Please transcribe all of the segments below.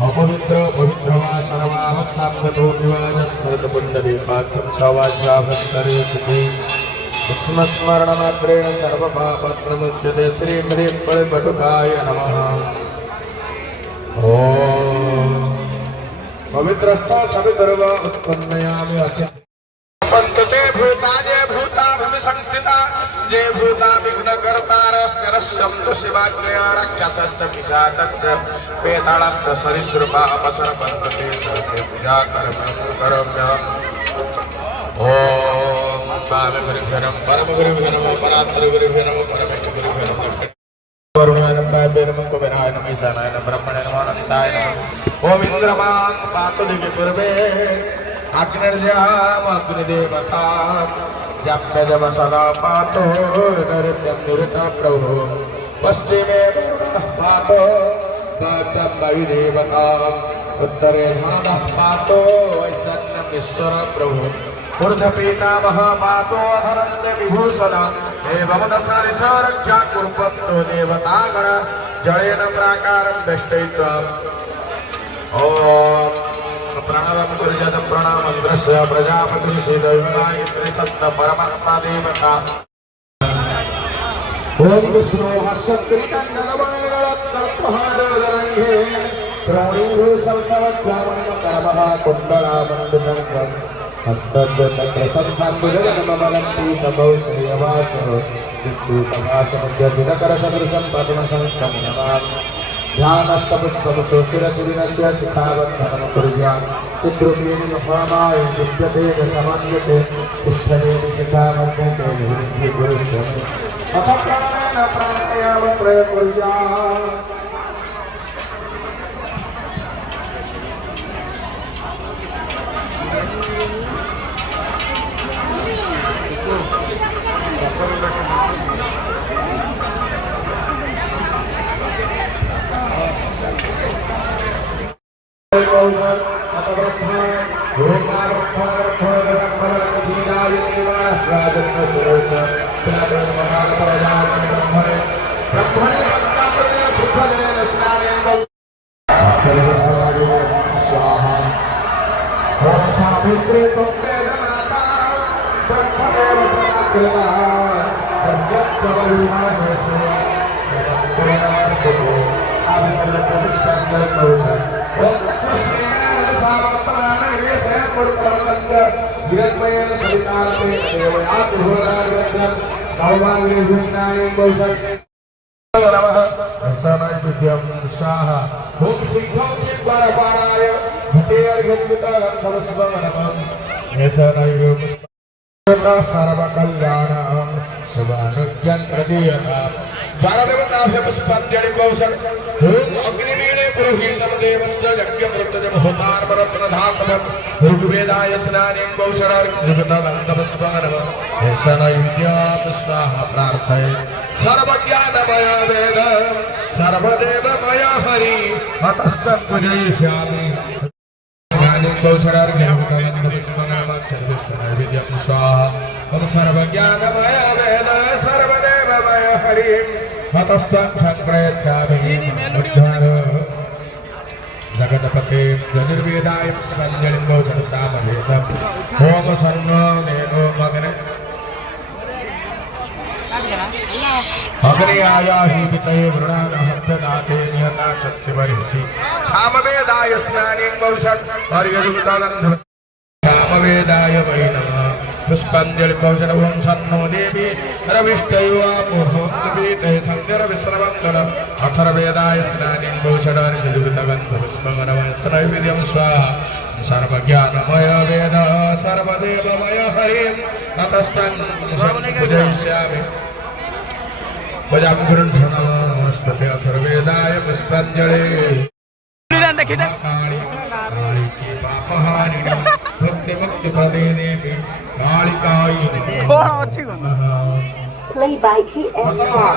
अपवित्र पवित्र वा सर्वावस्थापतो निवाजस्मृत पुण्डरी पात्रं सवाज्याभक्तरे सुखी स्मरणमात्रेण सर्वपापत्रमुच्यते श्री ह्रीं नमः। ओम पवित्रस्थ सवितर्व उत्पन्नयामि पंतते भूताजे भूता भूमि संस्थिता जे भूता विघ्न कर्तारस्करस्यं शिवाग्नया राक्षसस्य पिशाचस्य पेताळस्य सरिसृपा अपसर पंतते सर्वे पूजा कर्म्य। ओम स्वामी नमः परम गुरुभ्यो नमः परात्पर गुरुभ्यो नमः परमेश्वर गुरुभ्यो नमः वरुणाय नमः नमः कुबेराय नमः ईशानाय नमः ब्रह्मणे नमः अनंताय नमः। ओम इंद्रमान पातु दिव्य पूर्वे अग्निर्जाम अग्निदेवता जप्यजम सदा पातो नृत्यं निरता प्रभु पश्चिमे पातो पातं वायुदेवता उत्तरे धानः पातो वैश्यन्यमीश्वर प्रभु ऊर्ध्वपीतामह पातो अधरन्ते विभूषण एवं दशरिष रक्षा कुर्वन्तो देवतागण जलेन प्राकारं वेष्टयित्वा। ओम प्रणवं कुर्यात् प्रणवमन्त्रस्य प्रजापतिः श्रीदैवगायत्री सत्त परमात्मा देवता। ओम विष्णु हस्यक्रीडङ्गलवलगलत्कल्पहारोदरङ्गे श्रवणीभूषवत्सामणिमकरमः कुण्डलामण्डुशङ्खं हस्तद्वचक्रसन्धाम्बुजगमलन्ति तपौ श्रियवासो विष्णुतभासमद्यदिनकरसदृशं पद्मसंस्थं नमामि। ध्यानस्तपस्तपसोशिरशिरिनस्य शिखाबद्धनं कुर्यात् चिद्रूपेण महामाय विद्यते समन्यते तिष्ठतेन शिखामध्यते निवृत्ति गुरुष्यमे अथ प्राणेन प्राणयामत्रय कुर्यात्। ऋग्वेदाय स्नाने प्रार्थये सर्वज्ञानमय वेद सर्वदेवमय हरि अतस्तत् पूजयिष्यामि। ओम सर्वज्ञानमय वेद सर्वदेवमय हरि अतस्त्वं संप्रयच्छामि। जगतपते यजुर्वेदाय स्मरणं बहुसंसामवेदम् ओम सर्वो देवो मग्ने अग्नि आयाहि वितये वृणान हस्तदाते नियता सत्यवर्षि सामवेदाय स्नानिं भविष्यत् अर्घ्यजुगतगन्धर्व सामवेदाय वै नमः पुष्पाञ्जलि भविष्यत् सन्नो देवी रविष्टयो आपोहोत्पीते सञ्जर विश्रवन्दन अथर्वेदाय स्नानिं भविष्यत् अर्घ्यजुगतगन्धर्व पुष्पमनवस्त्रैवेद्यं स्वाहा सर्वज्ञानमय वेद सर्वदेवमय हरिं ततस्तं पूजयिष्यामि भजाम नमस्ते अथर्वेदाय पुष्पाञ्जलि Play by TSR.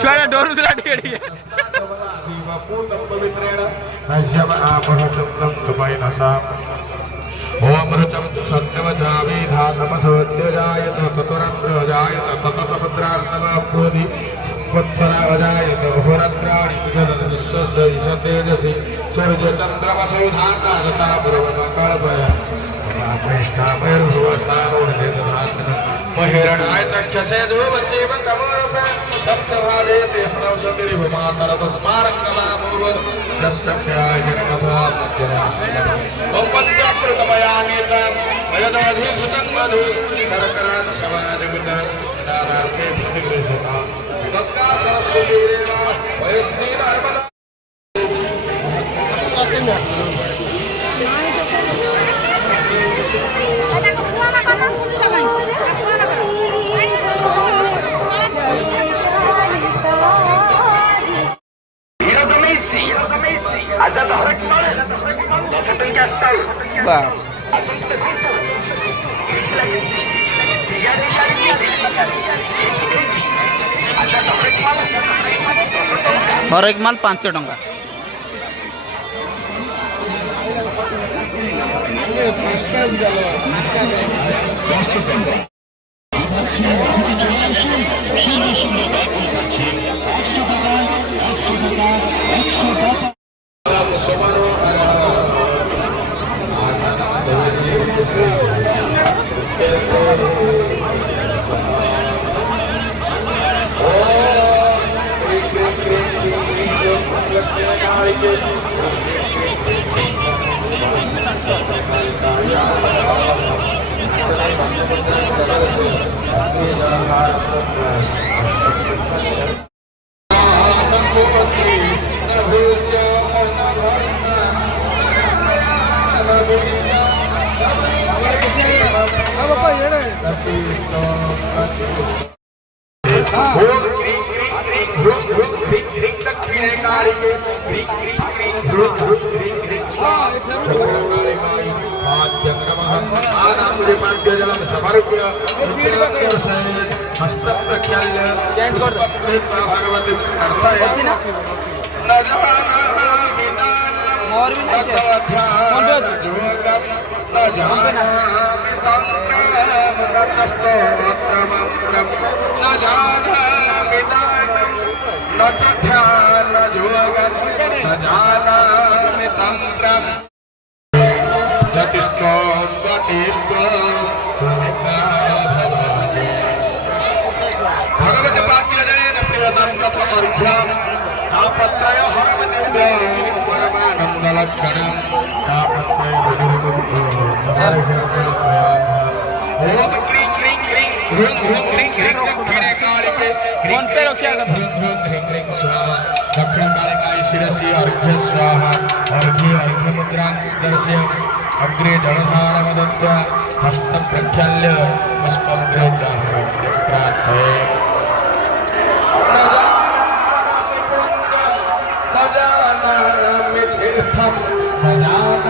छुआ डोर उतरा टेड़ी है ओमृतं सत्यवचामि धातमसोद्यजायत ततुरन्द्रजायत ततसमुद्रार्णवप्रोधि वत्सरावजायत होरद्राणि विश्वस्य ईशतेजसि सूर्यचन्द्रमसौ धातारता पूर्वमकल्पय महिरणाय चक्षसे धूमसेव कमोरस तस्य भादेते हनौषधिरिवमातर तस्मारङ्गमामूव तस्य क्षयाय जन्मथा ॐ पञ्चामृतमयानेकं वयदवधीसुतं मधु शर्करात् समाजगुतं नानार्थे प्रतिगृह्यता तत्का सरस्वतीरेव वयस्नी नर्मदा हर एक माल 5 टंका भगवत तापत्रय परमानंदलक्षणं तापत्रय ओम क्रीं क्रीं क्रीं ह्रूं ह्रूं क्रीं क्रीं दक्षिणे कालिके फोन पे रखिया कर ह्रूं ह्रूं क्रीं क्रीं स्वाहा दक्षिण कालिकाय शिरसि अर्घ्य स्वाहा अर्घ्य अर्घ्य मुद्रां दर्शय अग्रे जलधारमदत्वा हस्त प्रक्षाल्य पुष्पग्रे प्रार्थये न जानामि तीर्थं न जानामि